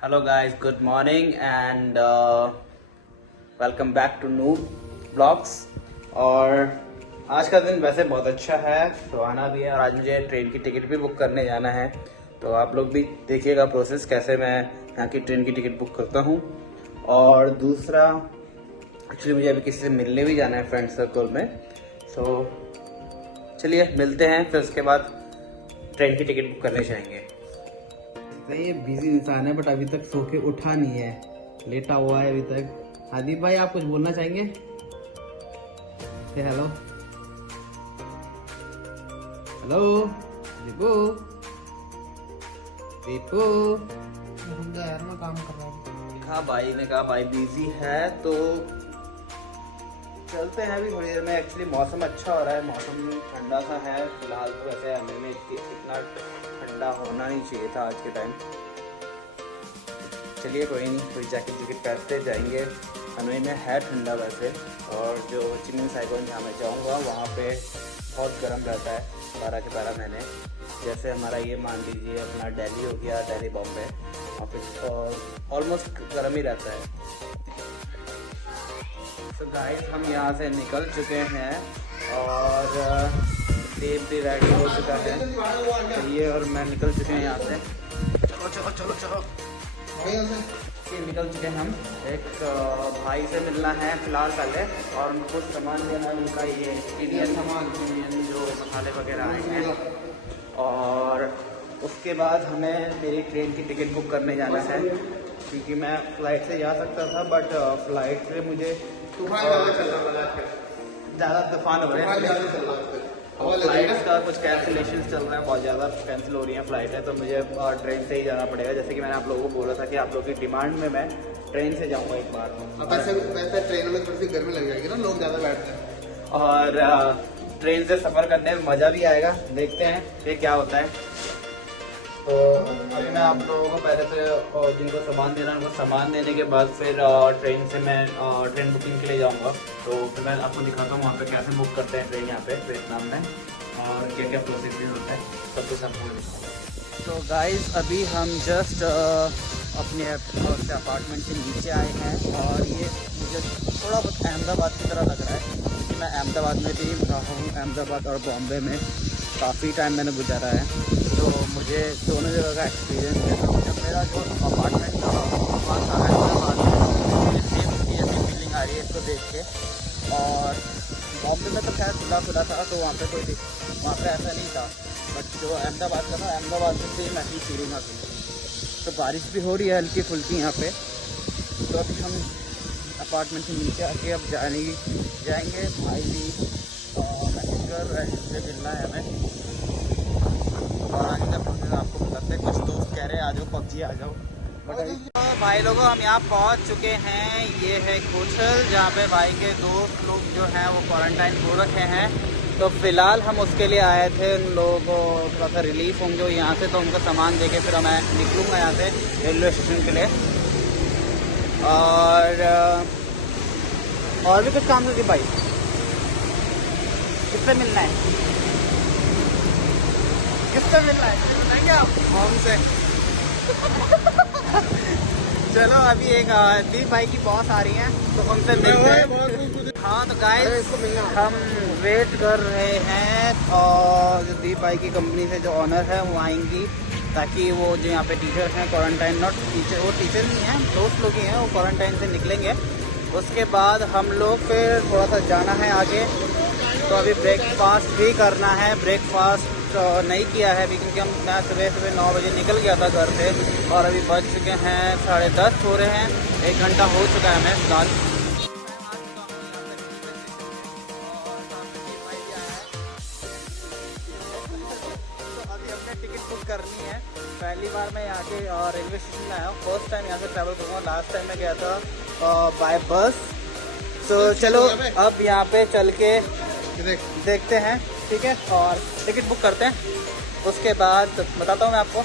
Hello guys, good morning and welcome back to new blogs. और आज का दिन वैसे बहुत अच्छा है, सुहाना भी है और आज मुझे ट्रेन की टिकट भी बुक करने जाना है। तो आप लोग भी देखिएगा प्रोसेस कैसे मैं यहाँ की ट्रेन की टिकट बुक करता हूँ। और दूसरा, एक्चुअली मुझे अभी किसी से मिलने भी जाना है फ्रेंड सर्कल में। सो चलिए मिलते हैं, फिर उसके बाद ट्रेन की टिकट बुक करने जाएंगे। ये बिजी इंसान है बट अभी तक सो के उठा नहीं है, लेटा हुआ है अभी तक। आदिप भाई, आप कुछ बोलना चाहेंगे? हेलो हेलो दीपू, दीपू यार मैं काम कर रहा हूँ। हाँ, भाई ने कहा भाई बिजी है तो चलते हैं अभी थोड़ी देर में। एक्चुअली मौसम अच्छा हो रहा है, मौसम ठंडा सा है फिलहाल। तो वैसे हमें में इतना ठंडा होना नहीं चाहिए था आज के टाइम। चलिए कोई नहीं, कोई जैकेट जैकेट पहनते जाएंगे। हनोई में है ठंडा वैसे, और जो चिमिंग साइगोन जहाँ मैं जाऊँगा वहाँ पे बहुत गर्म रहता है 12 के 12 महीने। जैसे हमारा ये मान लीजिए अपना दिल्ली हो गया, दिल्ली बॉम्बे, ऑफिस ऑलमोस्ट गर्म ही रहता है। तो गाइस हम यहाँ से निकल चुके हैं और देव भी रेडी हो चुका है। तो ये और मैं निकल चुके हैं यहाँ से। चलो चलो चलो चलो, ये निकल चुके हैं हम। एक भाई से मिलना है फिलहाल पहले, और उनको सामान देना है उनका, ये इंडियन जो मसाले वगैरह आए हैं। और उसके बाद हमें मेरी ट्रेन की टिकट बुक करने जाना है, क्योंकि मैं फ़्लाइट से जा सकता था बट फ़्लाइट से मुझे ज़्यादा तूफान हो रहे हैं। फ्लाइट्स का कुछ कैंसिलेशन चल रहा है, बहुत ज़्यादा कैंसिल हो रही हैं फ्लाइटें। तो मुझे ट्रेन से ही जाना पड़ेगा। जैसे कि मैंने आप लोगों को बोला था कि आप लोगों की डिमांड में मैं ट्रेन से जाऊँगा एक बार। वैसे ट्रेन में थोड़ी सी गर्मी लग जाएगी ना, लोग ज़्यादा बैठते हैं। और ट्रेन से सफ़र करने में मज़ा भी आएगा। देखते हैं ये क्या होता है। तो अभी मैं आप लोगों को पहले से जिनको सामान देना है उनको सामान देने के बाद फिर ट्रेन से मैं ट्रेन बुकिंग के लिए जाऊंगा। तो फिर मैं आपको दिखाता हूँ वहाँ पे कैसे बुक करते हैं ट्रेन यहाँ पे वियतनाम में, और क्या क्या प्रोसेस होता है सब कुछ आपको दिखाऊंगा। तो गाइस अभी हम जस्ट अपने अपार्टमेंट से नीचे आए हैं, और ये मुझे थोड़ा बहुत अहमदाबाद की तरह लग रहा है, क्योंकि मैं अहमदाबाद में भी रहा हूँ। अहमदाबाद और बॉम्बे में काफ़ी टाइम मैंने गुजारा है, तो मुझे दोनों जगह का एक्सपीरियंस है। तो जब मेरा जो अपार्टमेंट था वहाँ था अहमदाबाद में, मुझे सेम ऐसी फीलिंग आ रही है इसको देख के। और बॉम्बे में तो खैर खुला खुला था, तो वहाँ पे वहाँ पे ऐसा नहीं था। बट जो अहमदाबाद का था, अहमदाबाद में सेम ऐसी फीलिंग आती है। तो बारिश भी हो रही है हल्की फुल्की यहाँ पे। तो अभी हम अपार्टमेंट से नीचे आके अब जाएंगे। भाई भी मैसेज कर रहे हैं, इससे मिलना है हमें। और आगे का प्रोसेस आपको बताते हैं। कुछ दोस्त कह रहे हैं आ जाओ पबजी आ जाओ, बट भाई लोगों हम यहाँ पहुँच चुके हैं। ये है कोचल, जहाँ पे भाई के दोस्त लोग जो हैं वो क्वारंटाइन हो रखे हैं। तो फिलहाल हम उसके लिए आए थे, उन लोगों को थोड़ा सा रिलीफ होंगे यहाँ से, तो उनको सामान दे के फिर मैं निकलूँगा यहाँ से रेलवे स्टेशन के लिए। और भी कुछ काम करके भाई, किससे मिलना है? किससे मिलना है बताएंगे आप? हमसे। चलो अभी एक दीप भाई की बॉस आ रही हैं, तो उनसे मिलते हैं। हाँ तो गाइस हम वेट कर रहे हैं, और जो दीप भाई की कंपनी से जो ऑनर है वो आएंगी, ताकि वो जो यहाँ पे टीचर हैं क्वारंटाइन, नॉट टीचर, वो टीचर नहीं हैं, दोस्त लोग ही हैं, वो क्वारंटाइन से निकलेंगे। उसके बाद हम लोग फिर थोड़ा सा जाना है आगे। तो अभी ब्रेकफास्ट भी करना है। ब्रेकफास्ट नहीं किया है अभी, क्योंकि मैं सुबह 9 बजे निकल गया था घर से, और अभी बज चुके हैं 10:30 हो रहे हैं। 1 घंटा हो चुका है हमें फिलहाल। तो अभी हमने टिकट बुक करनी है। पहली बार मैं यहाँ के रेलवे स्टेशन में आया हूँ, फर्स्ट टाइम यहाँ से ट्रैवल करूँगा। लास्ट टाइम मैं गया था बाय बस। तो चलो अब यहाँ पे चल के देखते हैं, ठीक है, और टिकट बुक करते हैं। उसके बाद बताता हूँ मैं आपको।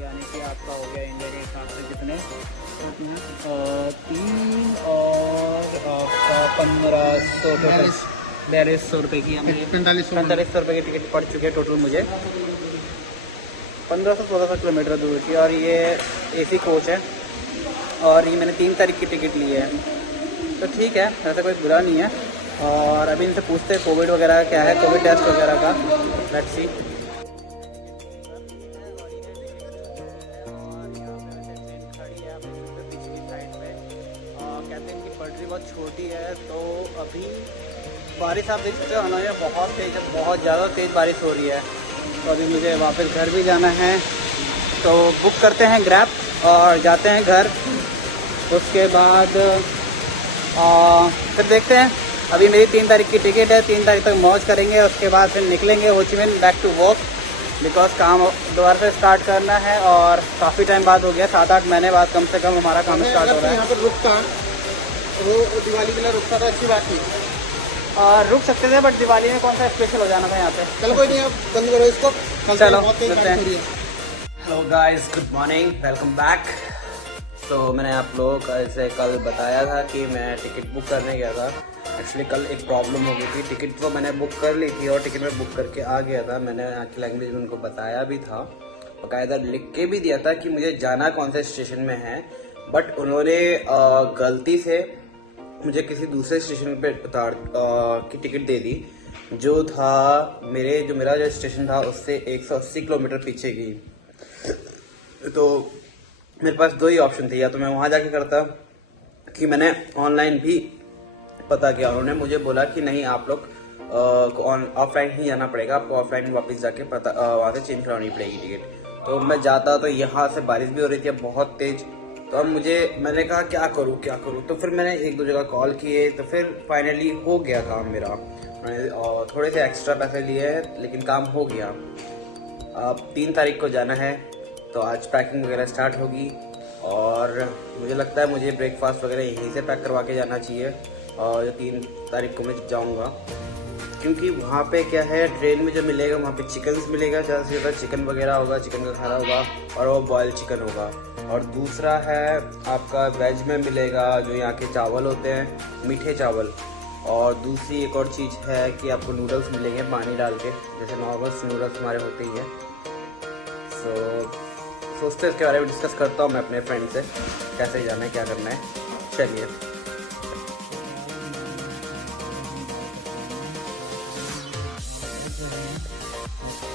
यानी कि आपका हो गया इंडिया के हिसाब से कितने, 3 और 1500 ₹4200 की हमें 4500 रुपये की टिकट पड़ चुकी है टोटल मुझे। 1500-1600 किलोमीटर दूर की, और ये AC कोच है, और ये मैंने 3 तारीख की टिकट ली है। तो ठीक है, ऐसा कोई बुरा नहीं है। और अभी इनसे पूछते हैं कोविड वगैरह क्या है, कोविड टेस्ट वगैरह का, लेट्स सी। कहते हैं कि पटरी बहुत छोटी है, तो अभी बारिश आप देख सकते हो हमारे यहाँ बहुत तेज़ है, बहुत ज़्यादा तेज़ बारिश हो रही है। तो अभी मुझे वापस घर भी जाना है, तो बुक करते हैं ग्रैब और जाते हैं घर। उसके बाद फिर देखते हैं। अभी मेरी 3 तारीख की टिकट है, 3 तारीख तक मौज करेंगे, उसके बाद फिर निकलेंगे हो ची मिन बैक टू वर्क, बिकॉज काम दोबारा से स्टार्ट करना है। और काफ़ी टाइम बाद हो गया, 7-8 महीने बाद कम से कम हमारा काम स्टार्ट हो रहा है। यहाँ पर रुकता वो दिवाली के लिए रुकता था, अच्छी बात थी। रुक सकते थे, बट दिवाली में कौन सा स्पेशल हो जाना था यहाँ पे। चलो कोई नहीं, आप बंद करो इसको, चलो मिलते हैं। Hello guys, good morning, welcome back. तो मैंने आप लोगों को ऐसे कल बताया था कि मैं टिकट बुक करने गया था। एक्चुअली कल एक प्रॉब्लम हो गई थी। टिकट तो मैंने बुक कर ली थी और टिकट में बुक करके आ गया था। मैंने यहाँ की लैंग्वेज में उनको बताया भी था, बाकायदा लिख के भी दिया था कि मुझे जाना कौन से स्टेशन में है, बट उन्होंने गलती से मुझे किसी दूसरे स्टेशन पे की टिकट दे दी, जो था मेरा जो स्टेशन था उससे 180 किलोमीटर पीछे की। तो मेरे पास 2 ही ऑप्शन थे, या तो मैं वहाँ जाके करता, कि मैंने ऑनलाइन भी पता किया। उन्होंने मुझे बोला कि नहीं, आप लोग ऑफलाइन ही जाना पड़ेगा, आपको ऑफलाइन वापस जाके वहाँ से चेंज करानी पड़ेगी टिकट। तो मैं जाता, तो यहाँ से बारिश भी हो रही थी बहुत तेज। तो अब मैंने कहा क्या करूँ। तो फिर मैंने 1-2 जगह कॉल किए, तो फिर फाइनली हो गया काम मेरा। मैंने थोड़े से एक्स्ट्रा पैसे लिए हैं, लेकिन काम हो गया। अब 3 तारीख को जाना है, तो आज पैकिंग वगैरह स्टार्ट होगी, और मुझे लगता है मुझे ब्रेकफास्ट वगैरह यहीं से पैक करवा के जाना चाहिए। और 3 तारीख को मैं जाऊंगा, क्योंकि वहाँ पे क्या है, ट्रेन में जो मिलेगा वहाँ पे चिकन्स मिलेगा, ज़्यादा से ज़्यादा चिकन वगैरह होगा, चिकन का खाना होगा, और वो बॉयल चिकन होगा। और दूसरा है आपका वेज में मिलेगा जो यहाँ के चावल होते हैं, मीठे चावल। और दूसरी एक और चीज़ है कि आपको नूडल्स मिलेंगे पानी डाल के, जैसे नॉर्मल नूडल्स हमारे होते ही हैं। सोचते हैं इसके बारे में, डिस्कस करता हूँ मैं अपने फ्रेंड से, कैसे जाना है, क्या करना है। चलिए,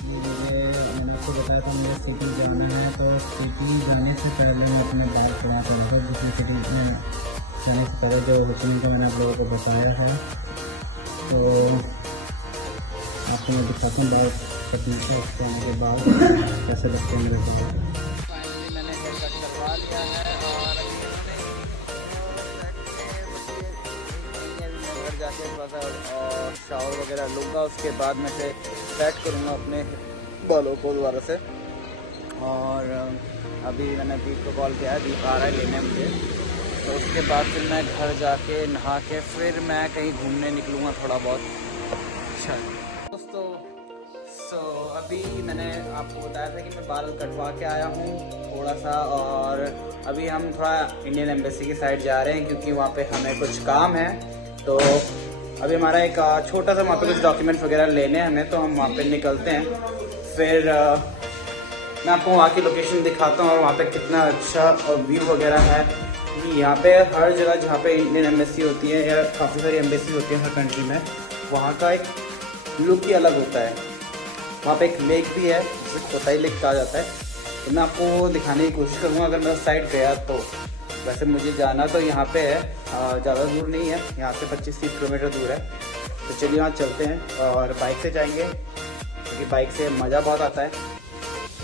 मैंने आपको बताया था मुझे सिटी जाना है, तो सिटी जाने से पहले मैं अपना बैग तैयार करूँगा। दूसरी सिटी में जाने से पहले जो हो ची मिन का मैंने आप लोगों को बताया है, तो आपको मैं दिखाता हूँ बैग कटने से आने के बाद कैसे लगते हैं मेरे बाल। फाइनली मैंने हेयर कट करवा लिया है, और अभी घर जाके थोड़ा सा शावर वगैरह लूँगा, उसके बाद मैं से सेट करूँगा अपने बालों को दोबारा से। और अभी मैंने दीप को कॉल किया है, दीप आ रहा है लेने मुझे। तो उसके बाद फिर मैं घर जाके नहा के फिर मैं कहीं घूमने निकलूँगा थोड़ा बहुत। अच्छा दोस्तों, अभी मैंने आपको बताया था कि मैं बाल कटवा के आया हूँ थोड़ा सा, और अभी हम थोड़ा इंडियन एम्बेसी की साइड जा रहे हैं, क्योंकि वहाँ पे हमें कुछ काम है। तो अभी हमारा एक छोटा सा वहाँ पे कुछ डॉक्यूमेंट्स वगैरह लेने हैं हमें, तो हम वहाँ पे निकलते हैं। फिर मैं आपको वहाँ की लोकेशन दिखाता हूँ, और वहाँ पे कितना अच्छा व्यू वगैरह है। यहाँ पे हर जगह जहाँ पे इंडियन एम्बेसी होती है, या काफ़ी सारी एम्बेसी होती है हर कंट्री में, वहाँ का एक लुक ही अलग होता है। वहाँ पे एक लेक भी है, जिसे कोताई लेक कहा जाता है। तो मैं आपको दिखाने की कोशिश करूँगा अगर मैं उस साइड गया तो। वैसे मुझे जाना तो यहाँ पे है, ज़्यादा दूर नहीं है, यहाँ से 25-30 किलोमीटर दूर है। तो चलिए वहाँ चलते हैं, और बाइक से जाएंगे, क्योंकि बाइक से मज़ा बहुत आता है।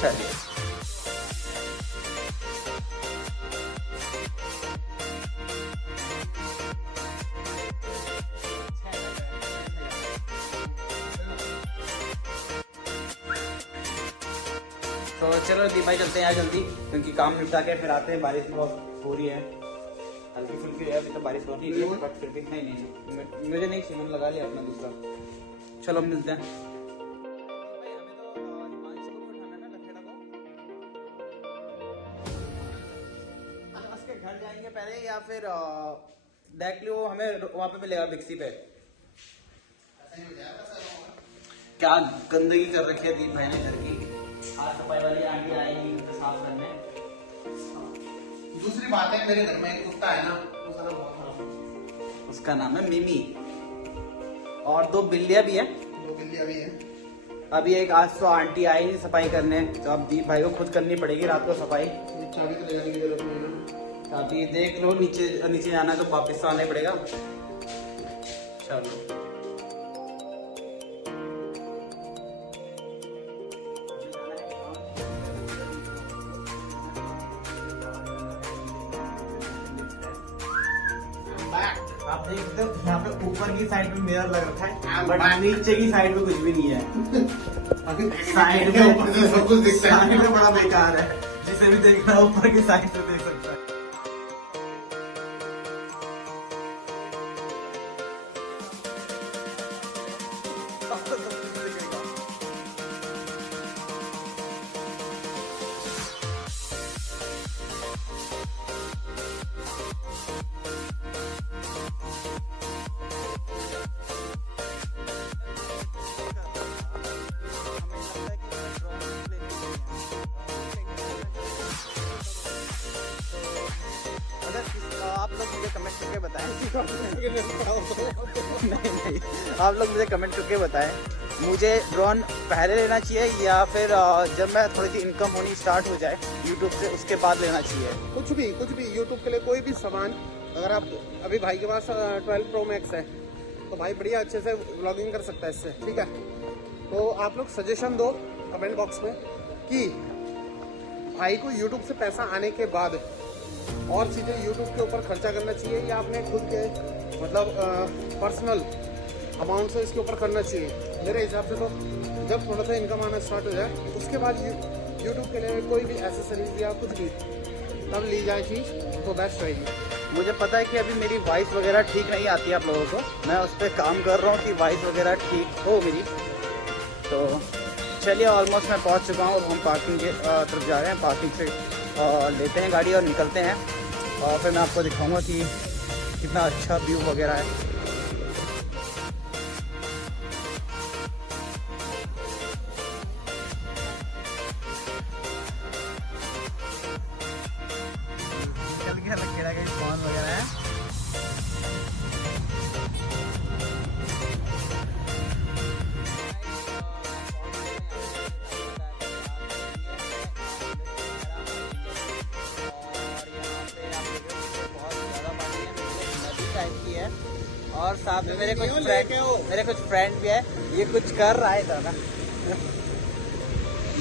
चलिए, तो चलो दी भाई चलते हैं यार जल्दी, क्योंकि काम निपटा के फिर आते हैं। बारिश बहुत हो रही है, हल्की फुल्की है, अभी तो बारिश हो रही है, बट फिर भी नहीं मुझे नहीं चाहिए, मैंने लगा लिया अपना दूसरा। चलो मिलते हैं। उसके घर जाएंगे पहले, या फिर डायरेक्टली वो हमें वहाँ पे मिलेगा बिक्सी पे। क्या गंदगी कर रखी है दीप भाई ने घर की। आज सफाई वाली आंटी आएगी उसे साफ करने। दूसरी बात है, मेरे घर में एक कुत्ता है ना, वो साला बहुत खराब। उसका नाम है मिमी और 2 बिल्लियां भी है। 2 बिल्लियां भी है। अभी एक आज तो आंटी आई नहीं सफाई करने, तो अब दीप भाई को खुद करनी पड़ेगी रात को सफाई। चाबी तो ले जाने की जरूरत नहीं है ना। चाबी देख लो, नीचे जाना तो वापस आना पड़ेगा। चलो आप देख सकते हो यहाँ पे ऊपर की साइड में मिरर लग रखा है, बट नीचे की साइड में कुछ भी नहीं है। साइड में ऊपर से सब कुछ दिखता है, साइड में बड़ा बेकार है। जिसे भी देखना है ऊपर की साइड से देख सकता है। आप लोग मुझे कमेंट करके बताएं नहीं, आप लोग मुझे कमेंट करके बताएं मुझे ड्रोन पहले लेना चाहिए या फिर जब मैं थोड़ी सी इनकम होनी स्टार्ट हो जाए यूट्यूब से उसके बाद लेना चाहिए। कुछ भी यूट्यूब के लिए कोई भी सामान, अगर आप अभी भाई के पास 12 Pro Max है तो भाई बढ़िया अच्छे से व्लॉगिंग कर सकता है इससे, ठीक है। तो आप लोग सजेशन दो कमेंट बॉक्स में कि भाई को यूट्यूब से पैसा आने के बाद और चीज़ें यूट्यूब के ऊपर खर्चा करना चाहिए या अपने खुद के मतलब पर्सनल अमाउंट से इसके ऊपर करना चाहिए। मेरे हिसाब से तो जब थोड़ा सा इनकम आना स्टार्ट हो जाए उसके बाद यूट्यूब के लिए कोई भी एसेसरीज या कुछ भी तब ली जाए चीज़ तो बेस्ट रहेगी। मुझे पता है कि अभी मेरी वॉइस वगैरह ठीक नहीं आती है आप लोगों को, मैं उस पर काम कर रहा हूँ कि वॉइस वगैरह ठीक हो मेरी। तो चलिए ऑलमोस्ट मैं पहुँच चुका हूँ, हम पार्किंग के तरफ जा रहे हैं। पार्किंग से लेते हैं गाड़ी और निकलते हैं और फिर मैं आपको दिखाऊंगा कि कितना अच्छा व्यू वगैरह है। कौन वगैरह है की है और साथ में मेरे कुछ फ्रेंड भी है। ये कुछ कर रहा है दादा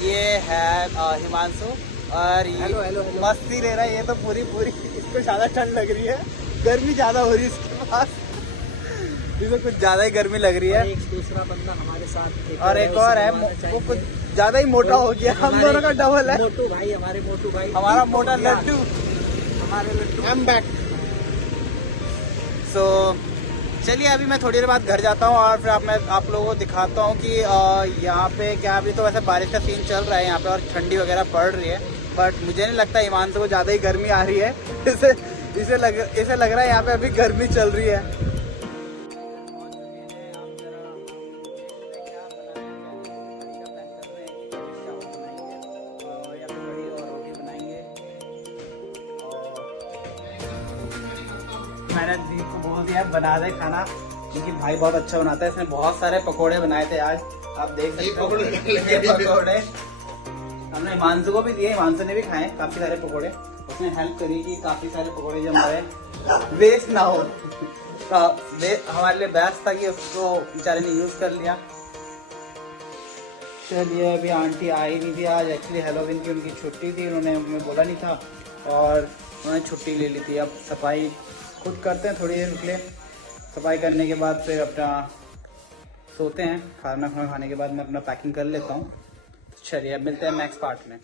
ये है हिमांशु और ये हेलो मस्ती ले रहा है। ये तो पूरी इसको ज्यादा ठंड लग रही है, गर्मी ज्यादा हो रही है इसके पास, इसे कुछ ज्यादा ही गर्मी लग रही है। एक दूसरा बंदा हमारे साथ और एक और है वो कुछ ज्यादा ही मोटा हो गया, हम दोनों का डबल है। मोटू भाई, हमारे मोटू भाई, हमारा मोटा लड्डू, हमारे लड्डू। I am back. सो चलिए अभी मैं थोड़ी देर बाद घर जाता हूँ और फिर मैं आप लोगों को दिखाता हूँ कि यहाँ पे क्या, अभी तो वैसे बारिश का सीन चल रहा है यहाँ पे और ठंडी वगैरह पड़ रही है, बट मुझे नहीं लगता ईमान को ज़्यादा ही गर्मी आ रही है। इसे लग रहा है यहाँ पे अभी गर्मी चल रही है। मैंने दीप को बोल दिया बना दे खाना, क्योंकि भाई बहुत अच्छा बनाता है। इसने बहुत सारे पकोड़े बनाए थे आज, आप देख सकते हो ये पकोड़े हमने हिमांशु को भी दिए, हिमांशु ने भी खाए काफी सारे पकोड़े। उसने हेल्प करी कि काफी सारे पकोड़े जो हमारे वेस्ट ना हो, तो हमारे लिए बेस्ट था कि उसको बेचारे ने यूज कर लिया। चलिए अभी आंटी आई नहीं थी आज, एक्चुअली हैलोवीन की उनकी छुट्टी थी, उन्होंने हमें बोला नहीं था और उन्होंने छुट्टी ले ली थी। अब सफाई खुद करते हैं थोड़ी देर के लिए, सफाई करने के बाद फिर अपना सोते हैं। खाना खाने के बाद मैं अपना पैकिंग कर लेता हूँ। चलिए अब मिलते हैं नेक्स्ट पार्ट में।